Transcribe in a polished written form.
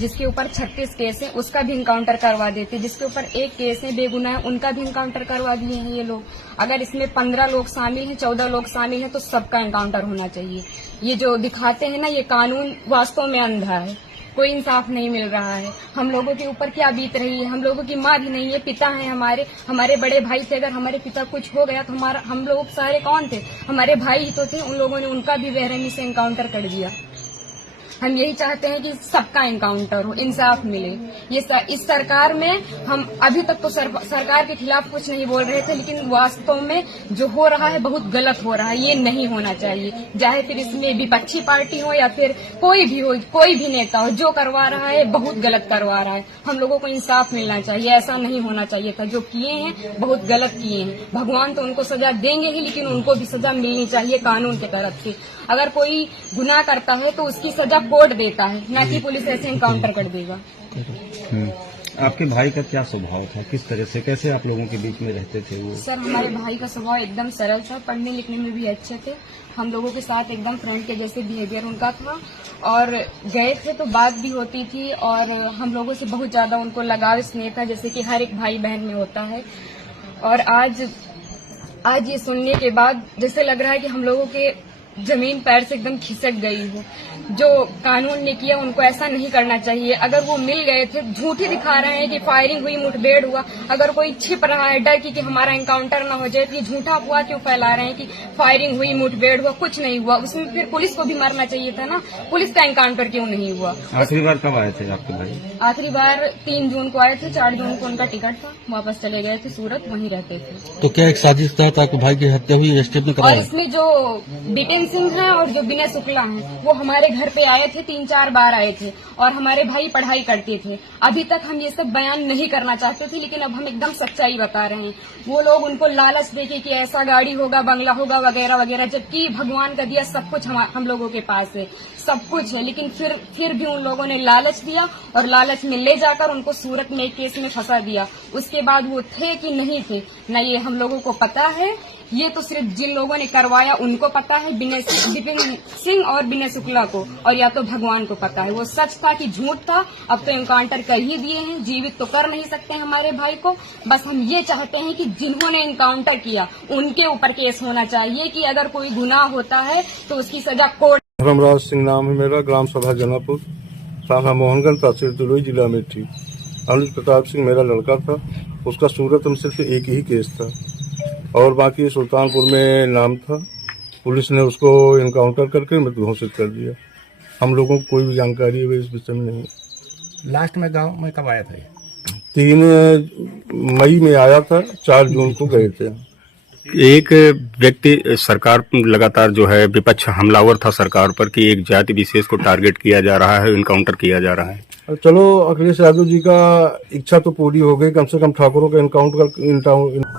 जिसके ऊपर 36 केस है उसका भी इनकाउंटर करवा देते, जिसके ऊपर एक केस है बेगुनाह उनका भी इनकाउंटर करवा दिए हैं ये लोग। अगर इसमें 15 लोग शामिल हैं, 14 लोग शामिल हैं तो सबका इनकाउंटर होना चाहिए। ये जो दिखाते हैं ना, ये कानून वास्तव में अंधा है, कोई इंसाफ नहीं मिल रहा है। हम लोगों के ऊपर क्या बीत रही है, हम लोगों की माँ भी नहीं है, पिता है हमारे बड़े भाई थे। अगर हमारे पिता कुछ हो गया तो हम लोग सारे कौन थे, हमारे भाई ही तो थे। उन लोगों ने उनका भी बेरहमी से इनकाउंटर कर दिया। हम यही चाहते हैं कि सबका इनकाउंटर हो, इंसाफ मिले। इस सरकार में हम अभी तक तो सरकार के खिलाफ कुछ नहीं बोल रहे थे, लेकिन वास्तव में जो हो रहा है बहुत गलत हो रहा है। ये नहीं होना चाहिए, चाहे फिर इसमें विपक्षी पार्टी हो या फिर कोई भी हो, कोई भी नेता हो, जो करवा रहा है बहुत गलत करवा रहा है। हम लोगों को इंसाफ मिलना चाहिए, ऐसा नहीं होना चाहिए था। जो किए हैं बहुत गलत किए हैं। भगवान तो उनको सजा देंगे ही, लेकिन उनको भी सजा मिलनी चाहिए कानून की तरफ से। अगर कोई गुनाह करता है तो उसकी सजा कोर्ट देता है, ना कि पुलिस ऐसे इनकाउंटर कर देगा। आपके भाई का क्या स्वभाव था, किस तरह से, कैसे आप लोगों के बीच में रहते थे वो? सर, हमारे भाई का स्वभाव एकदम सरल था, पढ़ने लिखने में भी अच्छे थे। हम लोगों के साथ एकदम फ्रेंड के जैसे बिहेवियर उनका था, और गए थे तो बात भी होती थी, और हम लोगों से बहुत ज्यादा उनको लगाव स्नेह था, जैसे कि हर एक भाई बहन में होता है। और आज ये सुनने के बाद जैसे लग रहा है कि हम लोगों के जमीन पैर से एकदम खिसक गई हो। जो कानून ने किया उनको ऐसा नहीं करना चाहिए। अगर वो मिल गए थे, झूठी दिखा रहे हैं कि फायरिंग हुई, मुठभेड़ हुआ। अगर कोई छिप रहा है डर की कि हमारा एनकाउंटर न हो जाए, तो ये झूठा अफवाह क्यों फैला रहे हैं कि फायरिंग हुई, मुठभेड़ हुआ? कुछ नहीं हुआ। उसमें फिर पुलिस को भी मरना चाहिए था ना, पुलिस का एनकाउंटर क्यों नहीं हुआ? आखिरी बार कब आए थे आपके भाई? आखिरी बार 3 जून को आए थे, 4 जून को उनका टिकट था, वापस चले गए थे सूरत, वहीं रहते थे। तो क्या एक साजिश तहत आपके भाई की हत्या हुई, एसटीएफ ने कराया? और इसमें जो बिपिन सिंह है और जो विनय शुक्ला हैं, वो हमारे घर पे आए थे, 3-4 बार आए थे, और हमारे भाई पढ़ाई करते थे। अभी तक हम ये सब बयान नहीं करना चाहते थे, लेकिन अब हम एकदम सच्चाई बता रहे हैं। वो लोग उनको लालच देके कि ऐसा गाड़ी होगा, बंगला होगा, वगैरह वगैरह, जबकि भगवान का दिया सब कुछ हम लोगों के पास है, सब कुछ है। लेकिन फिर भी उन लोगों ने लालच दिया, और लालच में ले जाकर उनको सूरत में एक केस में फंसा दिया। उसके बाद वो थे कि नहीं थे, न ये हम लोगों को पता है। ये तो सिर्फ जिन लोगों ने करवाया उनको पता है, बिपिन सिंह और विनय शुक्ला को, और या तो भगवान को पता है वो सच था कि झूठ था। अब तो इनकाउंटर कर ही दिए हैं, जीवित तो कर नहीं सकते हमारे भाई को। बस हम ये चाहते हैं कि जिन्होंने इनकाउंटर किया उनके ऊपर केस होना चाहिए, कि अगर कोई गुनाह होता है तो उसकी सजा कोर्ट। धर्मराज सिंह नाम है मेरा, ग्राम सभा जनापुर, थाना मोहनगंज, तहसील दुलई, जिला अमेठी। अनुज प्रताप सिंह मेरा लड़का था, उसका सूरत में सिर्फ एक ही केस था, और बाकी सुल्तानपुर में नाम था। पुलिस ने उसको इनकाउंटर करके मृत घोषित कर दिया। हम लोगों को कोई भी जानकारी है इस विषय में नहीं। लास्ट में गांव में कब आया था? 3 मई में आया था, 4 जून को गए थे। एक व्यक्ति, सरकार लगातार जो है विपक्ष हमलावर था सरकार पर कि एक जाति विशेष को टारगेट किया जा रहा है, इनकाउंटर किया जा रहा है। चलो, अखिलेश यादव जी का इच्छा तो पूरी हो गई, कम से कम ठाकुरों का इनकाउंटर